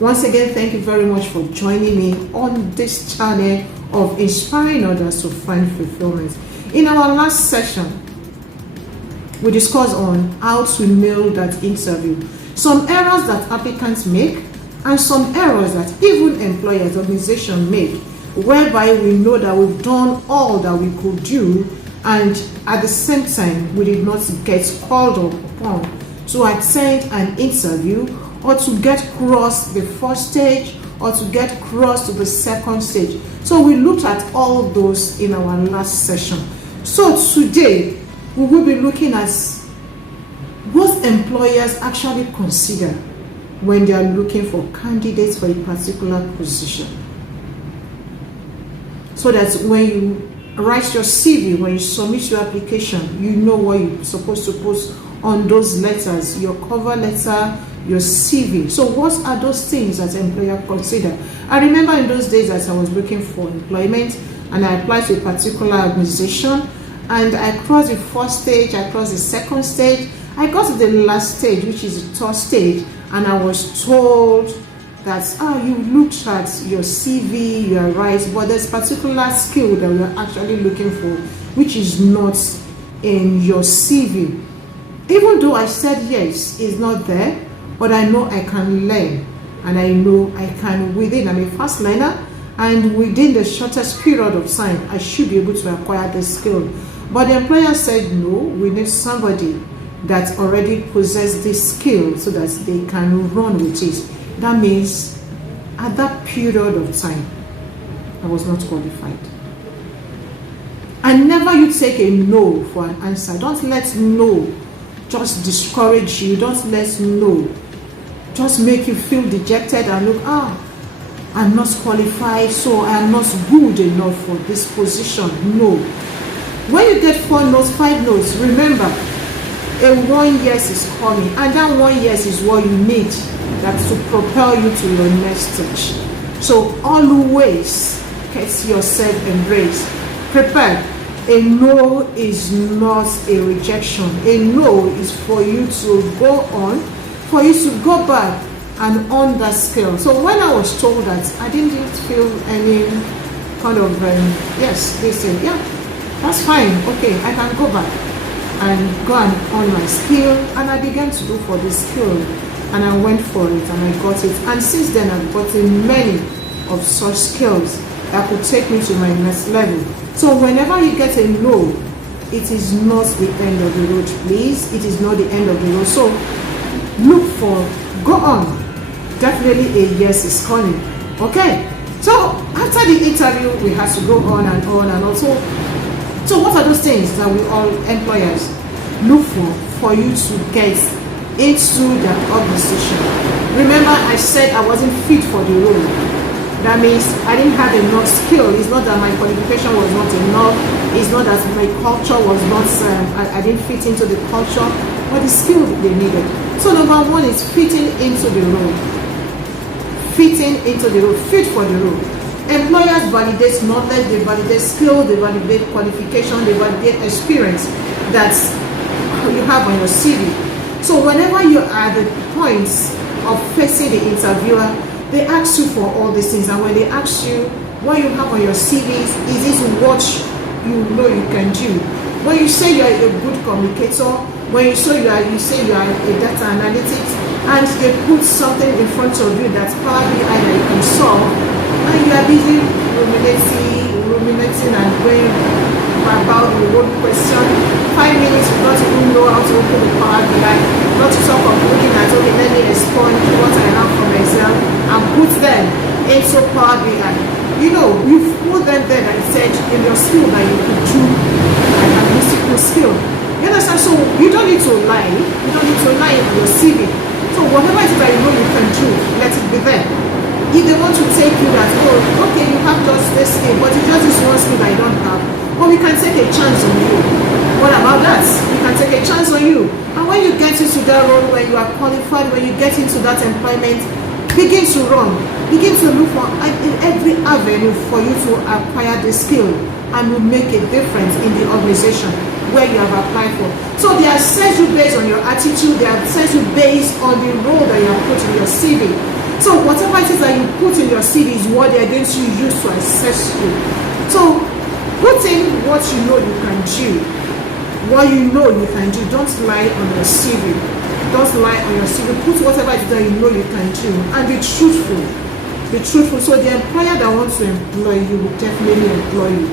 Once again, thank you very much for joining me on this channel of inspiring others to find fulfillment. In our last session, we discussed on how to nail that interview. Some errors that applicants make and some errors that even employers, organizations make, whereby we know that we've done all that we could do and at the same time we did not get called upon to attend an interview or to get across the first stage or to get across to the second stage. So we looked at all those in our last session. So today we will be looking at what employers actually consider when they are looking for candidates for a particular position. So that when you write your CV, when you submit your application, you know what you're supposed to post on those letters, your cover letter, your CV. So what are those things that employer consider? I remember in those days that I was looking for employment and I applied to a particular organization and I crossed the first stage, I crossed the second stage, I got to the last stage, which is the third stage, and I was told that you looked at your CV, you are right, but there's particular skill that we are actually looking for, which is not in your CV. Even though I said yes, it's not there, but I know I can learn, and I know I can I'm a fast learner, and within the shortest period of time, I should be able to acquire the skill. But the employer said, no, we need somebody that already possesses this skill so that they can run with it. That means at that period of time, I was not qualified. And never you take a no for an answer. Don't let no just discourage you. Don't let no just make you feel dejected and look, I'm not qualified, so I am not good enough for this position. No. When you get 4 no's, 5 no's, remember, a 1 yes is coming, and that 1 yes is what you need that's to propel you to your next stage. So always get yourself embraced. Prepare. A no is not a rejection. A no is for you to go on, for you to go back and on that skill. So when I was told that, I didn't feel any kind of yes, they said, yeah, that's fine, okay, I can go back and go and on my skill. And I began to look for this skill and I went for it and I got it. And since then I've gotten many of such skills that could take me to my next level. So whenever you get a no, it is not the end of the road, please. It is not the end of the road. So look for, go on. Definitely a yes is coming. Okay. So after the interview, we had to go on and on and on. So what are those things that we all employers look for you to get into the organization? Remember, I said I wasn't fit for the role. That means I didn't have enough skill. It's not that my qualification was not enough. It's not that my culture was not, I didn't fit into the culture, but the skill they needed. So number 1 is fitting into the role. Fitting into the role, fit for the role. Employers validate knowledge, they validate skill, they validate qualification, they validate experience that you have on your CV. So whenever you are at the points of facing the interviewer, they ask you for all these things, and when they ask you what you have on your CVs, is this what you know you can do? When you say you are a good communicator, when you say you are a data analytics, and they put something in front of you that's probably either you can solve, and you are busy ruminating and going about the whole question. 5 minutes, you don't even know how to open the Power BI, not to talk of looking at, okay, let me expunge what I have from Excel and put them into Power BI. You know, you put them there and said in your skill that you could do like a mystical skill. You understand? So you don't need to lie. You don't need to lie in your CV. So whatever it is that you know you can do, let it be there. If they want to take you that, oh, okay, you have just this skill, but it's just this one skill that I don't have, well, we can take a chance on you. What about that? We can take a chance on you. And when you get into that role, when you are qualified, when you get into that employment, begin to run. Begin to look for in every avenue for you to acquire the skill and will make a difference in the organization where you have applied for. So they assess you based on your attitude, they assess you based on the role that you have put in your CV. So whatever it is that you put in your CV is what they're going to use to assess you. So put in what you know you can do. What you know you can do. Don't lie on your CV. Don't lie on your CV. Put whatever it is that you know you can do, and be truthful. Be truthful. So the employer that wants to employ you will definitely employ you.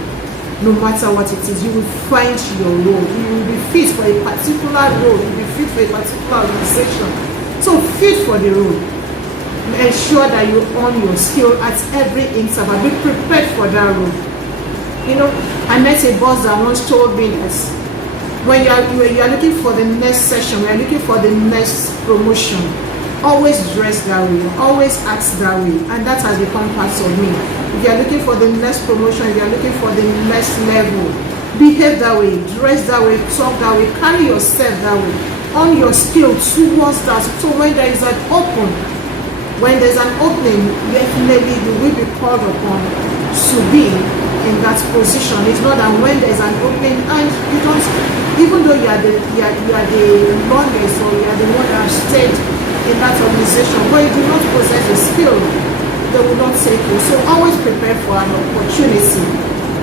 No matter what it is, you will find your role. You will be fit for a particular role. You will be fit for a particular organization. So fit for the role. Ensure that you own your skill at every interval. Be prepared for that role. You know, I met a boss that once told me that when you are looking for the next session, when you are looking for the next promotion, always dress that way, always act that way, and that has become part of me. If you are looking for the next promotion, if you are looking for the next level, behave that way, dress that way, talk that way, carry yourself that way, own your skill towards that. So when there is an opening, definitely you will be called upon to be in that position. It's not that when there's an opening and you don't, even though you are the longest, or you are the one that has stayed in that organization, but you do not possess the skill, they will not take you. So always prepare for an opportunity.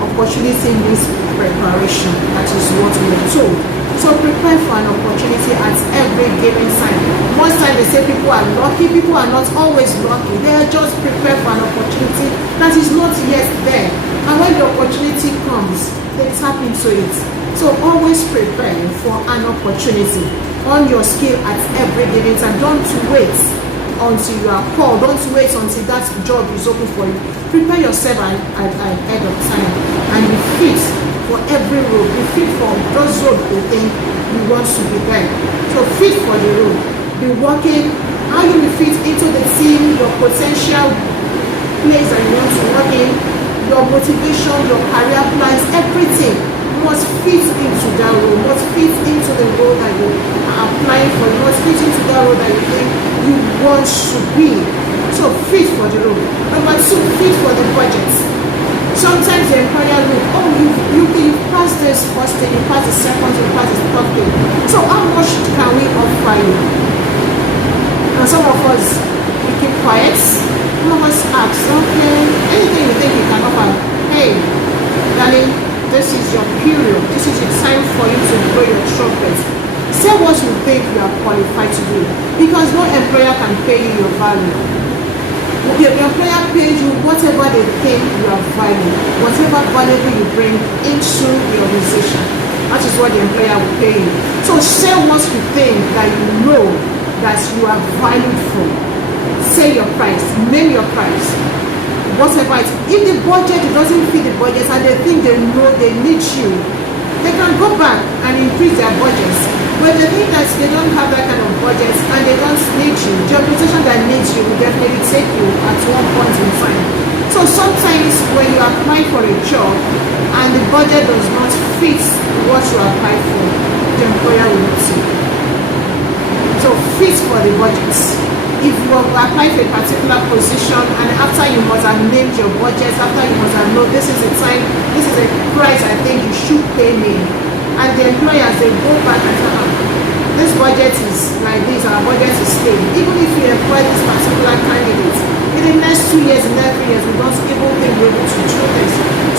Opportunity means preparation. That is what we are told. So prepare for an opportunity at every given time. Most times they say people are lucky. People are not always lucky. They are just prepared for an opportunity that is not yet there. And when the opportunity comes, they tap into it. So always prepare for an opportunity. On your skill at every given time. Don't wait until you are called. Don't wait until that job is open for you. Prepare yourself ahead of time and be fit for every role. Be fit for those roles you think you want to be there. So fit for the role. Be working. How you will fit into the team, your potential place that you want to work in, your motivation, your career plans, everything must fit into that role, must fit into the role that you are applying for, you must fit into that role that you think you want to be. So fit for the role. Number two, fit for the budget. Sometimes the employer look, oh, you passed this first thing, you passed the second, you passed the third thing. So how much can we offer you? And some of us, we keep quiet. Some of us ask, okay, anything you think you can offer? Hey, darling, this is your period. This is the time for you to blow your trumpet. Say what you think you are qualified to do, because no employer can pay you your value. Your employer pays you whatever they think you are valued, whatever value you bring into the organization. That is what the employer will pay you. So say what you think that you know that you are valued for. Say your price, name your price. Whatever it is. If the budget doesn't fit the budget and they think they know they need you, they can go back and increase their budgets. But they think that they don't have that kind of budget and they don't need you, the organization that needs you will definitely take you at one point in time. So sometimes when you apply for a job and the budget does not fit what you apply for, the employer will not take you. So fit for the budgets. If you apply for a particular position and after you must have named your budget, after you must have known this is the time, this is the price I think you should pay me, and the employers, they go back and say, this budget is like this, our budget is staying. Even if you employ this particular candidate, in the next 2 years, in 3 years, we don't even think we're able to do this.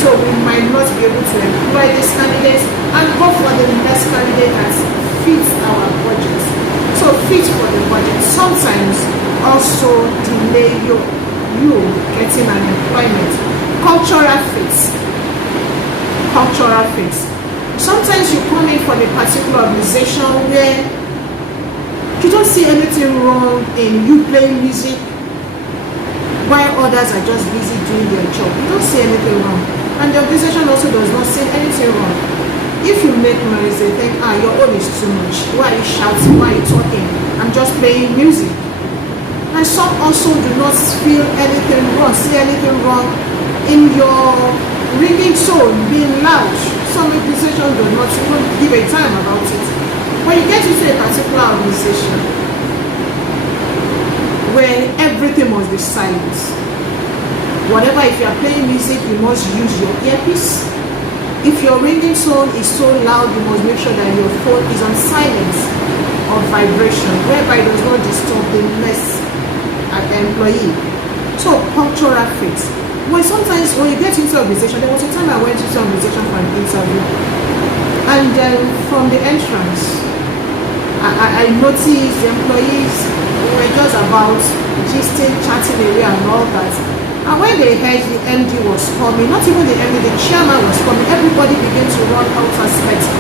So we might not be able to employ this candidate and go for the next candidate that fits our budget. So fit for the budget. Sometimes also delay you getting an employment. Cultural fits. Cultural fits. Sometimes you come in from a particular organization where you don't see anything wrong in you playing music while others are just busy doing their job. You don't see anything wrong. And the organization also does not see anything wrong. If you make noise, they think, your own is too much. Why are you shouting? Why are you talking? I'm just playing music. And some also do not feel anything wrong, see anything wrong in your ringing tone, being loud. Some organizations do not even give a time about it. When you get into a particular organization where everything must be silent, whatever, if you are playing music, you must use your earpiece. If your ringing tone is so loud, you must make sure that your phone is on silence or vibration, whereby it does not disturb the next employee. So cultural fit. Sometimes when you get into an organization, there was a time I went into an organization for an interview, and from the entrance, I noticed the employees were just about gisting, chatting away and all that. And when they heard the MD was coming, not even the MD, the chairman was coming, everybody began to run out as expected.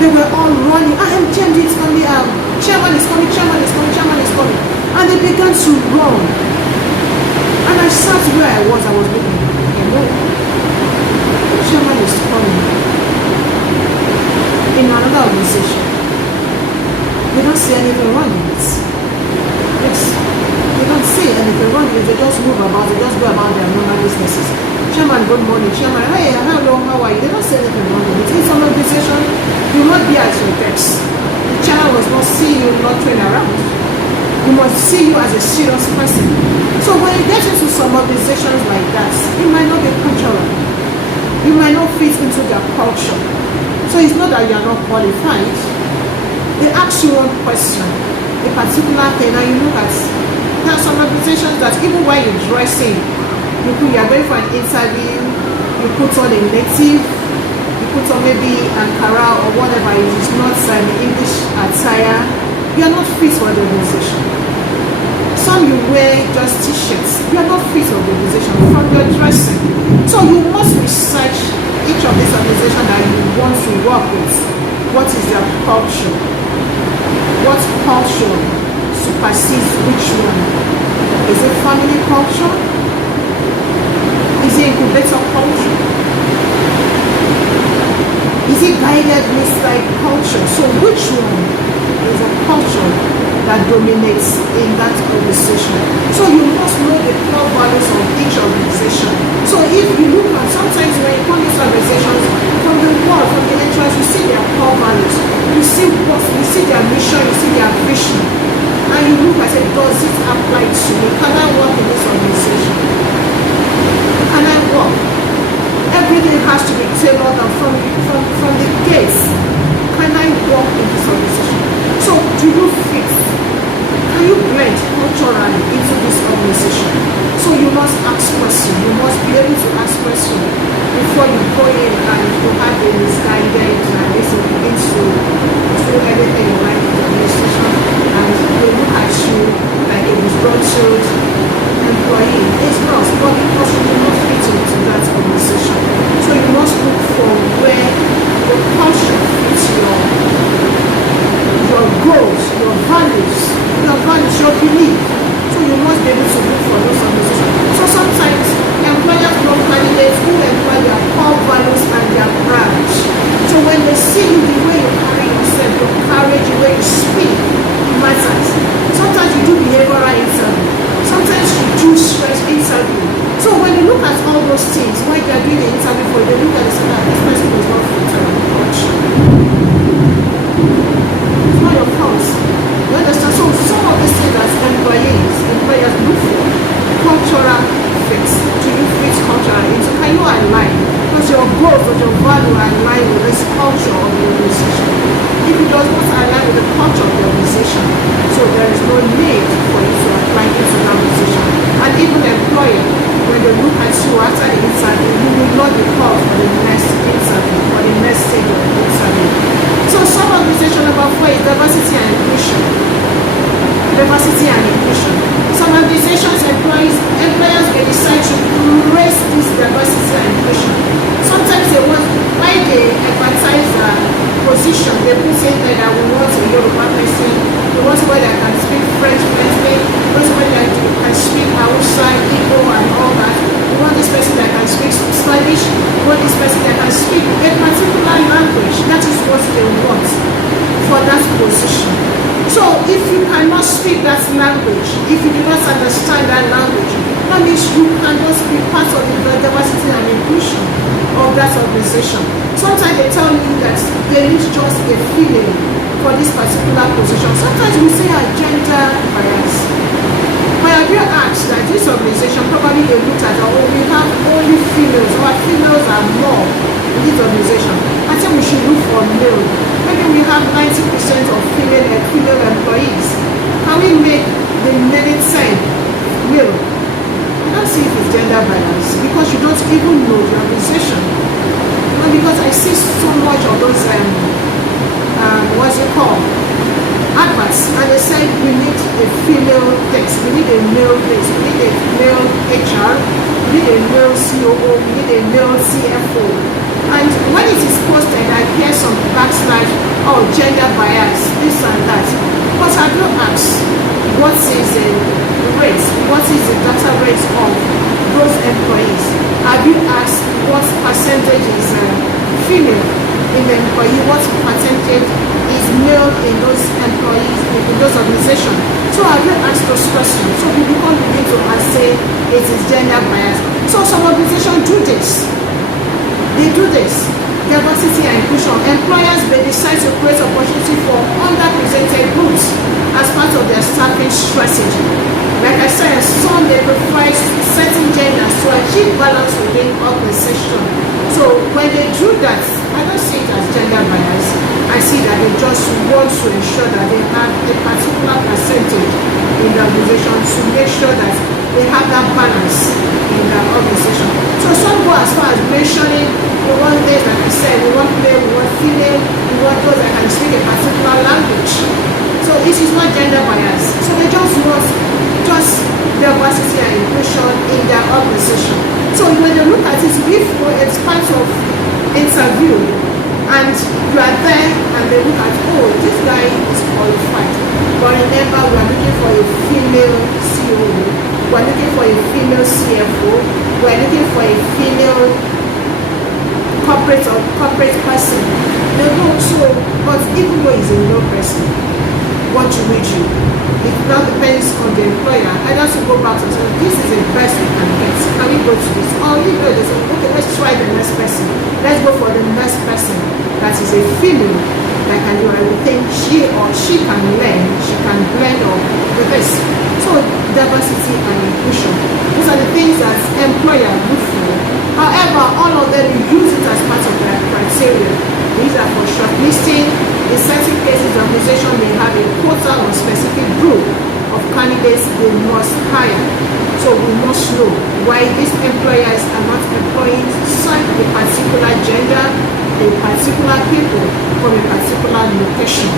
They were all running. MD is coming, chairman is coming, chairman is coming, chairman is coming. And they began to run. And I sat where I was looking. Hello, the chairman is coming. In another organization, they don't see anything wrong in it. Yes, they don't see anything wrong in it. They just move about, they just go about their normal businesses. Chairman, good morning. Chairman, hey, hello, how are you? They don't see anything wrong in it. In some organization, you will not be at your desk. The chairman must not see you not turn around. He must see you as a serious person. So when you get into some organizations like that, it might not be cultural. You might not fit into their culture. So it's not that you are not qualified. They ask you one question, a particular thing, and you look at, there are some organizations that even while you're dressing, you are going for an interview, you put on a native, you put on maybe Ankara or whatever, it is not an English attire, you are not fit for the organization. Some you wear just t-shirts, you are not fit for the organization from your dressing. So you must research each of these organizations that you want to work with. What is their culture? What culture supersedes which one? Is it family culture? Is it incubator culture? Is it guided misguided culture? So which one is a culture that dominates in that organization? So you must know the core values of each organization. So if you look at, sometimes when you come into organizations, from the wall, from the entrance, you see their core values, you see their mission, you see their vision, and you look and say, does it apply to me? Can I work in this organization? Can I work? Everything has to be tailored and from the gates. Can I work in this organization? So do you fit? Can you blend culturally into this organization? So you must ask questions. You must be able to ask questions before you go in and you have a misguided and this will begin to do everything you like in the organization, and they look at you like a disgruntled employee. It's not, but because you do not fit into that organization. So you must look for where the culture fits your goals, your values, your belief. So you must be able to look for those organizations. So sometimes employers don't candidates who employ their core values and their brand. So when they see you, the way you carry yourself, your courage, the way you speak matters. Sometimes you do behavioral interview. Sometimes you do stress interview. So when you look at all those things, when you are doing the interview for you, they look at the saying that this person does not fit our culture. It's not your fault. You understand? So some of these things that employers look for, cultural fit. Do you fit culturally? So can you align? Because your goals or your value align with this culture of the organization. If it does not align with the culture of the organization, so there is no need for you to apply into that organization. And even employer, when they look at you after the interview, you will not be called for the next interview, for the next stage of the interview. So some organization number 4 is diversity and inclusion. Diversity and inclusion. Some organizations, employers may decide to embrace this diversity and inclusion. Sometimes they want, why they advertise a position, they put in there that we want a Yoruba person, we want somebody that can speak French fluently, we want somebody that can speak Hausa, Igbo and all that. We want this person that can speak Spanish, we want this person that can speak a particular language. That is what they want for that position. So if you cannot speak that language, if you do not understand that language, that means you cannot be part of the diversity and inclusion of that organization. Sometimes they tell you that they need just a feeling for this particular position. Sometimes we say a gender bias. But have you asked that this organization, probably they looked at, oh, we have only females, our females are more in this organization. I think we should look for male. Maybe we have 90% of female employees. Can we make the remaining 10 female this, we need a male this, we need a male HR, we need a male COO, we need a male CFO. And when it is posted, I hear some backslash, oh, gender bias, this and that. But I do ask, what is the rate? What is the data rate of those employees? Have you asked what percentage is female in the employee? What percentage is male in those employees, in those organizations? So have you asked those questions? So we become begin to say it is gender bias. So some organizations do this. They do this. Diversity and inclusion. Employers may decide to create opportunity for underrepresented groups as part of their staffing strategy. Like I said, some they provide certain genders to achieve balance within organization. So when they do that, I don't see it as gender bias. I see that they just want to ensure that they have a particular percentage in the organization to make sure that they have that balance in the organization. So some go as far as mentioning, we want this, like I said, we want male, we want female, we want those that can speak a particular language. So it is not gender bias. So they just want diversity and inclusion in their organization. So when they look at it, if it's part of interview and you are there and they look at, oh, this guy is qualified. But remember, we are looking for a female COO. We're looking for a female CFO. We're looking for a female corporate person. They know, so, but even though he's a male person, what do we do? It now depends on the employer. Either to go back to say, this is the best we can get. Can we go to this? Or you know, they say, okay, let's try the next person. Let's go for the next person that is a female. Like I would think she can learn, she can blend up with this. So diversity and inclusion. These are the things that employer look for. However, all of them use it as part of their criteria. These are for shortlisting. In certain cases, the organization may have a quota or specific group of candidates they must hire. So we must know why these employers are not employing such a particular gender, a particular people from a particular location.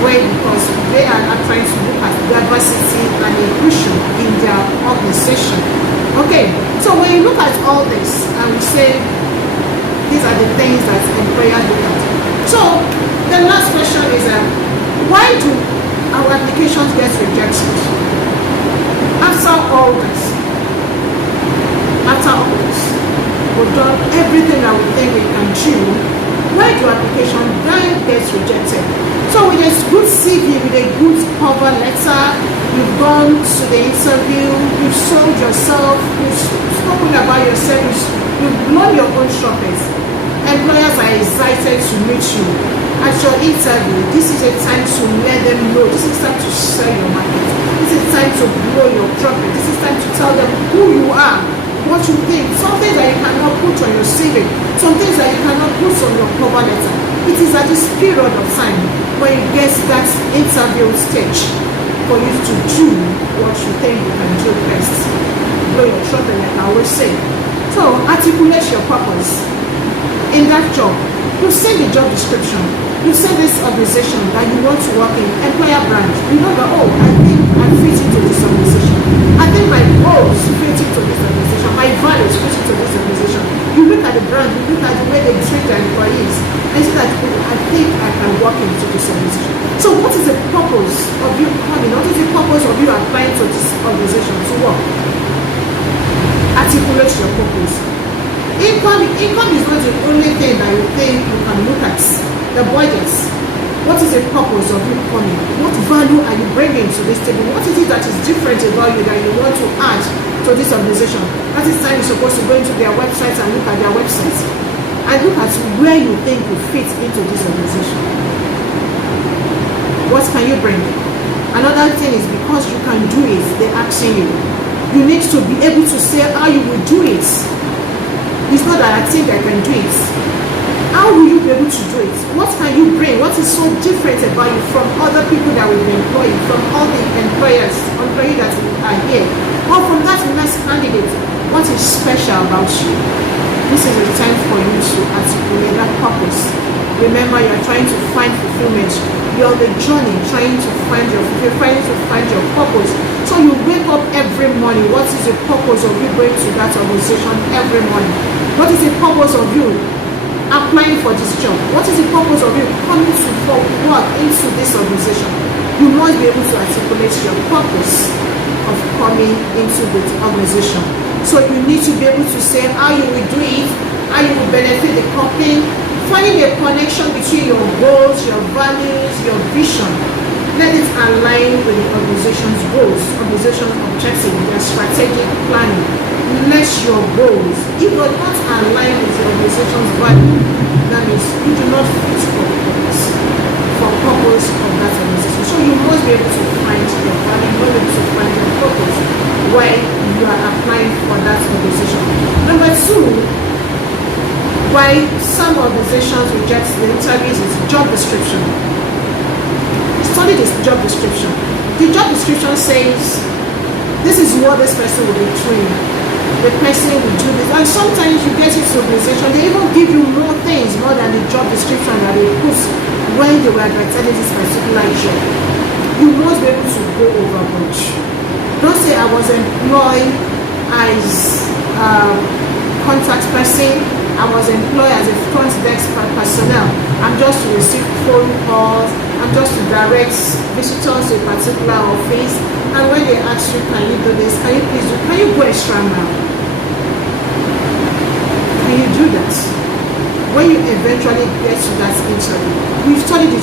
Why? Because they are not trying to look at diversity and inclusion in their organization. Okay, so when you look at all this and we say these are the things that employers look at. So the last question is why do our applications get rejected? After all this, we've done everything that we think we can do. Why do applications then get rejected? So with a good CV, with a good cover letter, you've gone to the interview, you've sold yourself, you've spoken about yourself, you've blown your own trumpet. Employers are excited to meet you. At your interview, this is a time to let them know. This is time to sell your market. This is time to blow your trumpet. This is time to tell them who you are, what you think, something that you cannot put on your CV, some things that you cannot put on your cover letter. It is at this period of time when you get that interview stage for you to do what you think you can do best. Blow your trumpet, like I always say. So articulate your purpose in that job. You say the job description. You say this organization that you want to work in, employer brand. You know that, oh, I think I fit into this organization. I think my goals fit into this organization. My values fit into this organization. You look at the brand, you look at the way they treat their employees, and you say that, oh, I think I can work into this organization. So what is the purpose of you coming? What is the purpose of you applying to this organization to work? Articulate your purpose. Income is not the only thing that you think you can look at. The budgets. What is the purpose of you coming? What value are you bringing to this table? What is it that is different about you that you want to add to this organization? That is time you're supposed to go into their websites and look at their websites and look at where you think you fit into this organization. What can you bring? Another thing is because you can do it, they're asking you. You need to be able to say how you will do it. It's not that I think I can do it. How will you be able to do it? What can you bring? What is so different about you from other people that will be employed, from all the employees that are here, or from that next candidate? What is special about you? This is a time for you to articulate that purpose. Remember, you are trying to find fulfillment You're on the journey trying to find your purpose. So you wake up every morning. What is the purpose of you going to that organization every morning? What is the purpose of you applying for this job? What is the purpose of you coming to work into this organization? You must be able to articulate your purpose of coming into the organization. So you need to be able to say how you will do it, how you will benefit the company, finding a connection between your goals, your values, your vision. Let it align with the organization's goals, organization's objectives, their strategic planning. Let your goals, if they are not aligned with the organization's value, that means you do not fit for purpose of that organization. So you must be able to find your value, you must be able to find your purpose while you are applying for that organization. Number two, why some organizations reject the interviews is job description. Study this job description. The job description says this is what this person will be doing. The person will do this. And sometimes you get into organization, they even give you more things more than the job description that they put when they were advertising this particular job. You must be able to go overboard. Don't say I was employed as contact person, I was employed as a front desk personnel. I'm just to receive phone calls, I'm just to direct visitors to a particular office. And when they ask you, can you do this? Can you please do? Can you go extra mile? Can you do that? When you eventually get to that interview, we've studied the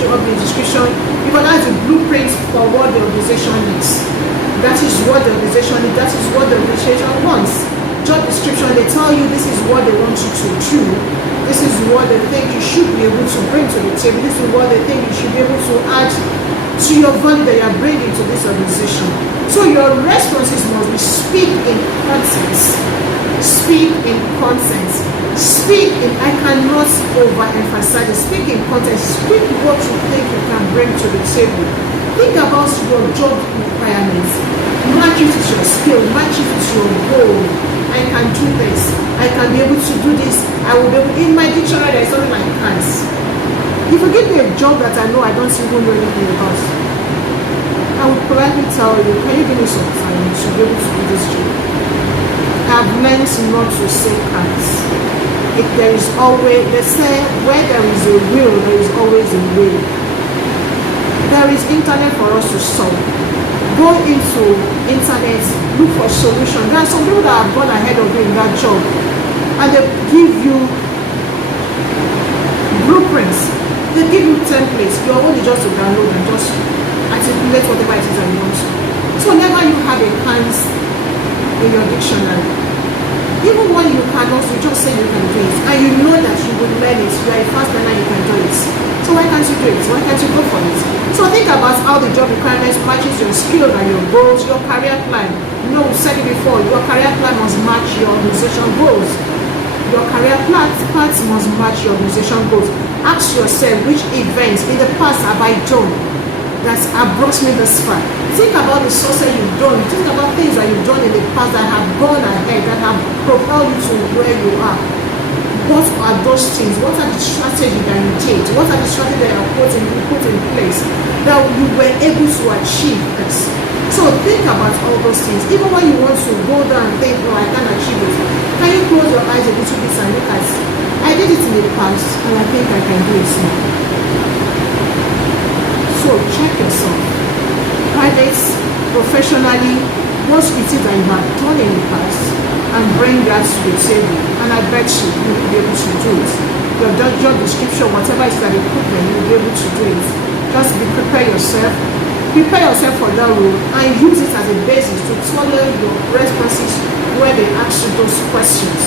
job description because that's the blueprint for what the organization needs. That is what the organization needs. That is what the organization wants. Job description, they tell you this is what they want you to do. This is what they think you should be able to bring to the table. This is what they think you should be able to add to your value that you are bringing to this organization. So your responses must be speak in content. Speak in content. Speak in, I cannot overemphasize it. Speak in content. Speak what you think you can bring to the table. Think about your job requirements. Match it with your skill. Match it with your goal. I can do this. I can be able to do this. I will be able, in my dictionary there is something like can't. If you give me a job that I know I don't even know anything about, I would politely tell you, can you give me some time to be able to do this job? I've learned not to say can't. If there is always, they say, where there is a will, there is always a way. There is internet for us to solve. Go into internet, look for solutions. There are some people that have gone ahead of you in that job and they give you blueprints, they give you templates. You're only just to download and just articulate whatever it is that you want to. So whenever you have a can't in your dictionary, even when you cannot, you just say you can do it and you know that you would learn it. You are a fast learner, you can do it. So why can't you do it? Why can't you go for it? So think about how the job requirements matches your skill and your goals, your career plan. You know, we said it before, your career plan must match your organization goals. Your career plans must match your organization goals. Ask yourself, which events in the past have I done that have brought me this far? Think about the success you've done. Think about things that you've done in the past that have gone ahead, that have propelled you to where you are. What are those things? What are the strategies that you take? What are the strategies that you put in place that you were able to achieve this? So think about all those things. Even when you want to go down and think, oh, I can't achieve it, can you close your eyes a little bit and look at, I did it in the past and I think I can do it now. So check yourself. Private, professionally, what it is that you have done in the past, and bring that to the table, and I bet you will be able to do it. Your job description, whatever it is that you put there, you will be able to do it. Just prepare yourself for that role and use it as a basis to tailor your responses where they ask you those questions.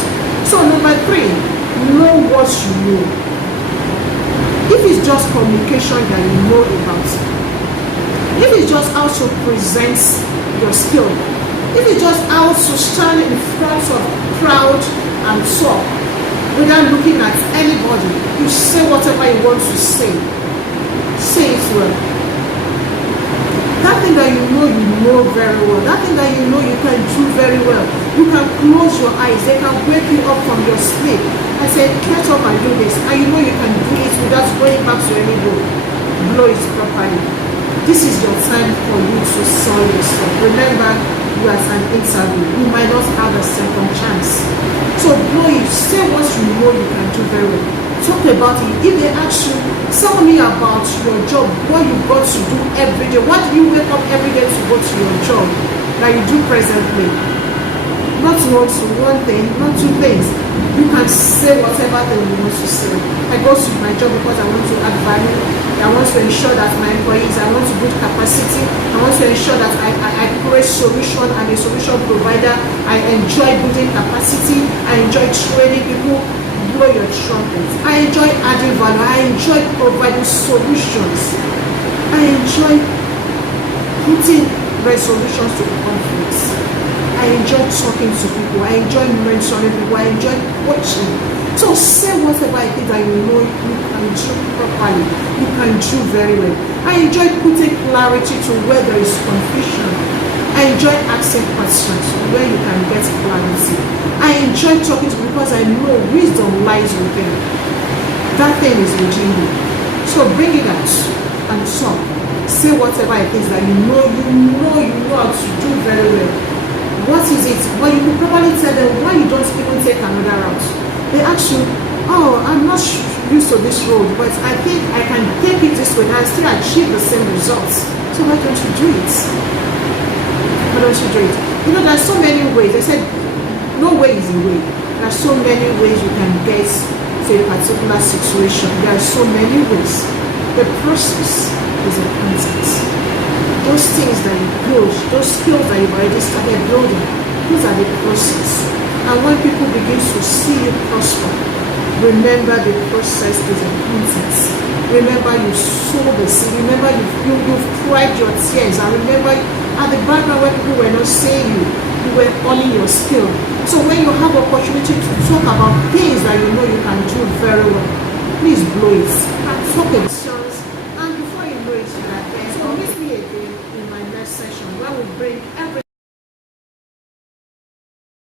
So number 3, know what you know. If it's just communication that you know about, if it's just how to present your skill, if it's just how to stand in front of crowd and talk without looking at anybody, you say whatever you want to say. Say it well. That thing that you know very well, that thing that you know you can do very well, you can close your eyes, they can wake you up from your sleep and say, get up and do this, and you know you can do it without going back to any book. blow it properly. This is your time for you to sell yourself. Remember, you are at an interview. You might not have a second chance. So blow it. Say what you know you can do very well. Talk about it. If they ask you, tell me about your job, what you got to do every day. What do you wake up every day to go to your job that you do presently? Not one thing, not two things. You can say whatever thing you want to say. I go to my job because I want to add value. I want to ensure that my employees, I want to build capacity. I want to ensure that I create solution. I'm a solution provider. I enjoy building capacity. I enjoy training people. Blow your trumpet. I enjoy adding value. I enjoy providing solutions. I enjoy putting resolutions to conflicts. I enjoy talking to people. I enjoy mentoring people. I enjoy watching. So say whatever I think that you know you can do properly. You can do very well. I enjoy putting clarity to where there is confusion. I enjoy asking questions where you can get clarity. I enjoy talking to people because I know wisdom lies within. That thing is within you. So bring it out and talk. Say whatever it is that you know how to do very well. What is it? Well, you could probably tell them why you don't even take another route. They ask you, oh, I'm not used to this road, but I think I can take it this way and still achieve the same results. So why don't you do it? Why don't you do it? You know, there's so many ways. They said, no way is a way. There are so many ways you can get to a particular situation. There are so many ways. The process is important. Those things that you build, those skills that you've already started building, those are the process. And when people begin to see you prosper, remember the process is important. Remember you sowed the seed. Remember you've cried your tears. And remember at the background where people were not saying you were owning your skill. So when you have opportunity to talk about things that you know you can do very well, please blow it and talk about it. And before you know it, you are there. So meet me again in my next session where we bring every